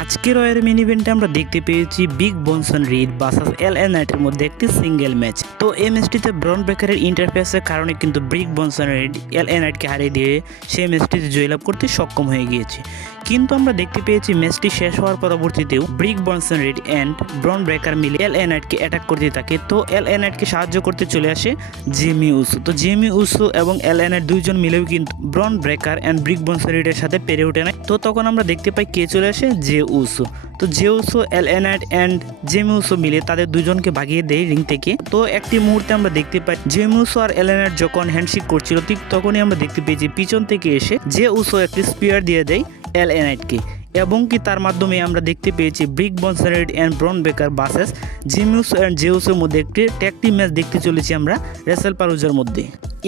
আজকের রয়ের মেন ইভেন্টে আমরা দেখতে পেয়েছি বিগ বনসন রিড ভার্সেস এলএ নাইটের মধ্যে একটি সিঙ্গেল ম্যাচ। তো এই ম্যাচটিতে ব্রন ব্রেকারের ইন্টারফেসের কারণে কিন্তু বিগ বনসন রিড এলএ নাইটকে হারিয়ে দিয়ে সেই ম্যাচটিতে জয়লাভ করতে সক্ষম হয়ে গিয়েছে। কিন্তু আমরা দেখতে পেয়েছি ম্যাচটি শেষ হওয়ার পরবর্তীতেও ব্রিক Bronson Reed and Bron Breakker মিলে এলএ নাইটকে অ্যাটাক করতে থাকে। তো এলএ নাইটকে সাহায্য করতে চলে আসে জিমি উসো। তো জিমি উসো এবং এলএ নাইট দুইজন মিলেও কিন্তু Bron Breakker and Brick Bronson রিডের সাথে পেরে ওঠে না। তো তখন আমরা দেখতে পাই কে চলে আসে, জে উসো। তো J Uso, LA night and Jamie Uso মিলে তাদের দুজনকে ভাগিয়ে দেয় রিং থেকে। তো একটি মুহূর্তে আমরা দেখতে পাই জেমি উসো আর এলএ নাইট যখন হ্যান্ডশেক করছিল ঠিক তখনই আমরা দেখতে পেয়েছি পিছন থেকে এসে জে উসো একটি স্পিয়ার দিয়ে দেয় এলএ নাইটকে, এবং কি তার মাধ্যমে আমরা দেখতে পেয়েছি ব্রিক Bronson Reed and Bron Breakker versus Jimmy Uso and Jey উসোর মধ্যে একটি ট্যাগ টিম ম্যাচ দেখতে চলেছি আমরা রেসেলপালুজার মধ্যে।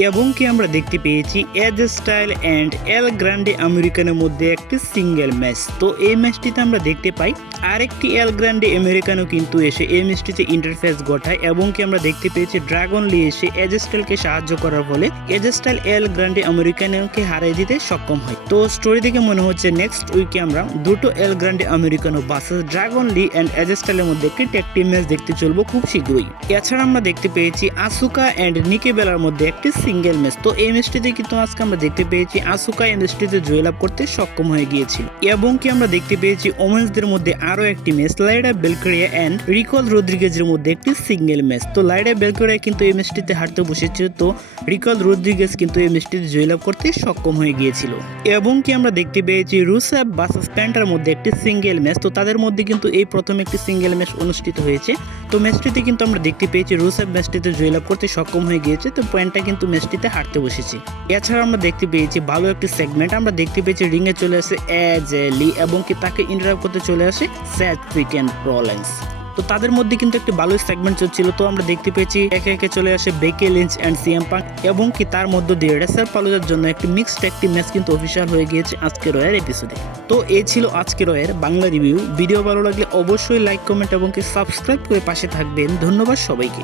এবং কি আমরা দেখতে পেয়েছি AJ Styles and El Grande আমেরিকানের মধ্যে একটি সিঙ্গেল ম্যাচ। তো এই ম্যাচটিতে আমরা দেখতে পাই আরেকটি এল গ্র্যান্ডে আমেরিকানও কিন্তু এসে এই ম্যাচটিতে ইন্টারফেস ঘটায়, এবং কি আমরা দেখতে পেয়েছি ড্রাগন লি এসে এজ স্টাইলকে সাহায্য করার ফলে এজ স্টাইল এল গ্র্যান্ডে আমেরিকানকে হারিয়ে দিতে সক্ষম হয়। তো স্টোরি থেকে মনে হচ্ছে নেক্সট উইকে আমরা দুটো El Grande Americano versus Dragon Lee and AJ স্টাইলের মধ্যে একটি ট্যাগ টিম ম্যাচ দেখতে চলবো খুব শীঘ্রই। এছাড়া আমরা দেখতে পেয়েছি আসুকা অ্যান্ড নিকি বেলার মধ্যে একটি সিঙ্গেল ম্যাচ। তো এই ম্যাচটিতে কিন্তু আজকে আমরা দেখতে পেয়েছি আসুকা এই ম্যাচটিতে জয়লাভ করতে সক্ষম হয়ে গিয়েছিল, এবং কি আমরা দেখতে পেয়েছি ওমেন্সদের মধ্যে আরো একটি ম্যাচ লাইডা বেলকরিয়া অ্যান্ড রিকল রদ্রিগেজের মধ্যে একটি সিঙ্গেল ম্যাচ। তো লাইডা বেলকরিয়া কিন্তু এই ম্যাচটিতে হারতে বসেছিল, তো রিকল রদ্রিগেজ কিন্তু এই ম্যাচটিতে জয়লাভ করতে সক্ষম হয়ে গিয়েছিল। এবং কি আমরা দেখতে পেয়েছি রুসেভ ভার্সেস প্যান্টার মধ্যে একটি সিঙ্গেল ম্যাচ। তো তাদের মধ্যে কিন্তু এই প্রথম একটি সিঙ্গেল ম্যাচ অনুষ্ঠিত হয়েছে। তো ম্যাচটিতে কিন্তু আমরা দেখতে পেয়েছি রুসেভ ম্যাচটিতে জয়লাভ করতে সক্ষম হয়ে গিয়েছে, তো প্যান্টা কিন্তু ম্যাচটিতে হারতে বসেছে। এছাড়া আমরা দেখতে পেয়েছি ভালো একটি সেগমেন্ট, আমরা দেখতে পেয়েছি রিংয়ে চলে আসে এজ লি, এবং কি তাকে ইন্টারাপ্ট করতে চলে আসে সেথ ফ্রিকেন রলিন্স। তো তাদের মধ্যে কিন্তু একটি ভালো সেগমেন্ট চলছিল। তো আমরা দেখতে পেয়েছি একে একে চলে আসে বেকি লিঞ্চ অ্যান্ড সিএম পাঙ্ক, এবং কি তার মধ্য দিয়ে রেসেলপালুজার জন্য একটি মিক্সড একটি ম্যাচ কিন্তু অফিসিয়াল হয়ে গিয়েছে আজকের রয়ের এপিসোডে। তো এই ছিল আজকের রয়ের বাংলা রিভিউ। ভিডিও ভালো লাগলে অবশ্যই লাইক, কমেন্ট এবং কি সাবস্ক্রাইব করে পাশে থাকবেন। ধন্যবাদ সবাইকে।